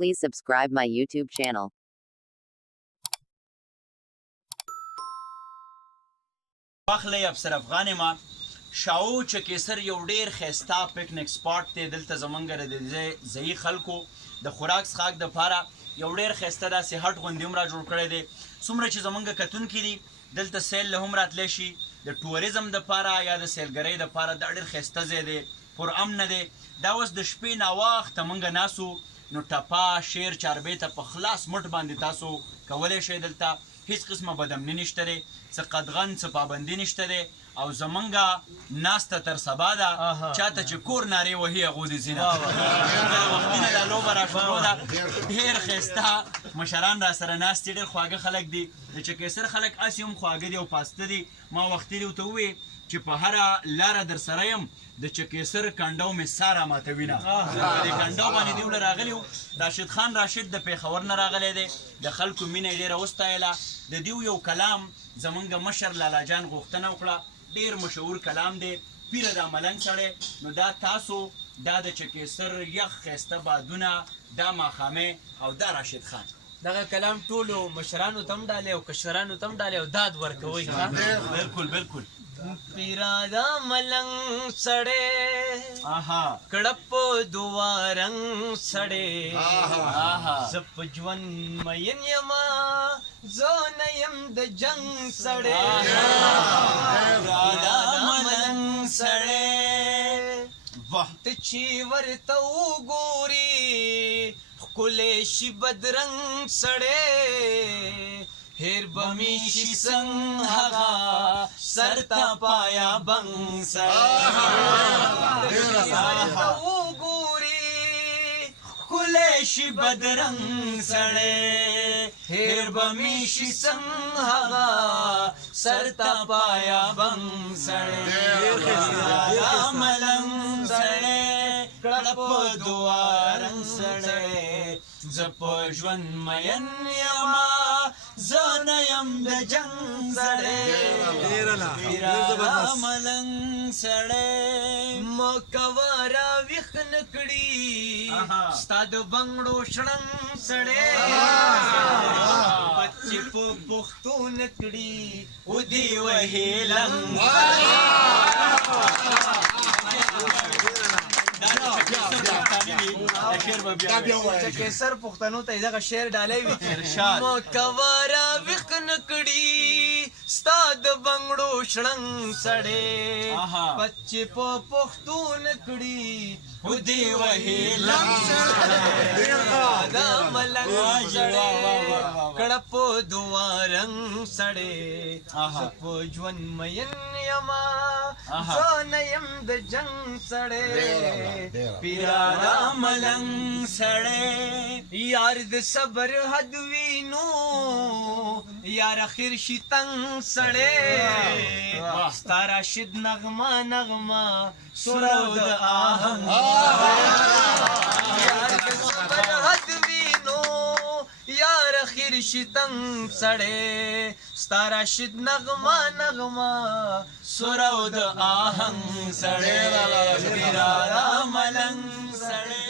Please subscribe my YouTube channel. واخلې افسر افغان ما شاو چې کیسر یو ډیر خستا پکنیک سپاټ دی دلته زمونږ د ځایي خلکو د خوراک څښاک دپاره یو ډیر ښایسته داسې هټ غوندې هم را جوړ کړی دی څومره چې زمونږ کتونکي دي دلته سیل له هم راتلی شي د ټوریزم دپاره یا د سیلګرۍ دپاره دا ډیر ښایسته ځای دی پرامنه دی دا اوس د شپې ناوخته موږ ناسو نو ټپه شعر چاربیته په خلاص مټ باندې تاسو کولی شئ دلته هیڅ قسمه بدامني نشته دی څه قدغن څه پابندي نشته دی او زمونږ ناسته تر سبا ده چاته چې کور نارې وهي هغو دې ځي نه وختي نه دا لوبه را شروع ده ډېر ښایسته مشران را سره ناست دي ډېر خواږه خلک دي د چکیسر خلک هسې هم خواږه دي او پاسته دي ما وختي دې ورته وویې چې په هره لاره در سره یم د چکیسر کنډو مې سا را ماتوي نه په دې کنډو باندې دې وله راغلي وو راشد خان راشد د پیښور نه راغلی دی د خلکو مینه یې ډېره وستایله د دیو یو کلام زمونږ مشر لالا جان غوښتنه وکړه ډېر مشهور کلام دی پیره دا ملنګ سړی نو دا تاسو دا د چکیسر یخ ښایسته بادونه دا ماښامې او دا راشد خان دغه کلام ټولو مشرانو ته هم ډالې او کشرانو ته هم ډالې او داد ورکوئ بلکل بلکل پیرا دا ملنګ سړی کړه په دوا رنګ سړی زه په ژوند مین یمه زه نه یم د جنګ سړی دا ملنګ سړی ته چې ورته وګورې ښکلی شي بدرنګ سړی هیر بمی شي څنګ هغه سر ته پایا بنګ سړی وګورې ښکلی شي بدرنګ سړی هیر بمی شي څنګ هغه سر ته پایا بنګ سړی ملنګ سړی کړه په دوا رنګ سړی زه په ژوند مین یمه زه نه یم د جنګ سړی پیرا ملنګ سړی مه کوه راویښ نه کړي ستا د بنګړو شړنګ سړی بچې په پښتو نه کړي ودې وهې لنګ چکیسر پښتنو ته یې دغه شعر ډالی وي مه کوه راویښ نه کړي ستا د بنګړو شړنګ سړی بچې په پښتو نه کړي ودې وهې لنګ سړی دا ملنګ سړی کړه په دوا رنګ سړی زه په ژوند مین یمه زه نه یم د جنګ سړی پیرا ملنګ سړی یار د صبر حد وینو یار اخر شي تنګ سړی ستا راشد نغمه نغمه سورو د آهنګ یار د صبر حد وینو یار اخر شي تنګ سړی ستا راشد نغمه نغمه سورو د آهنګ سړی پیرا ملنګ سړی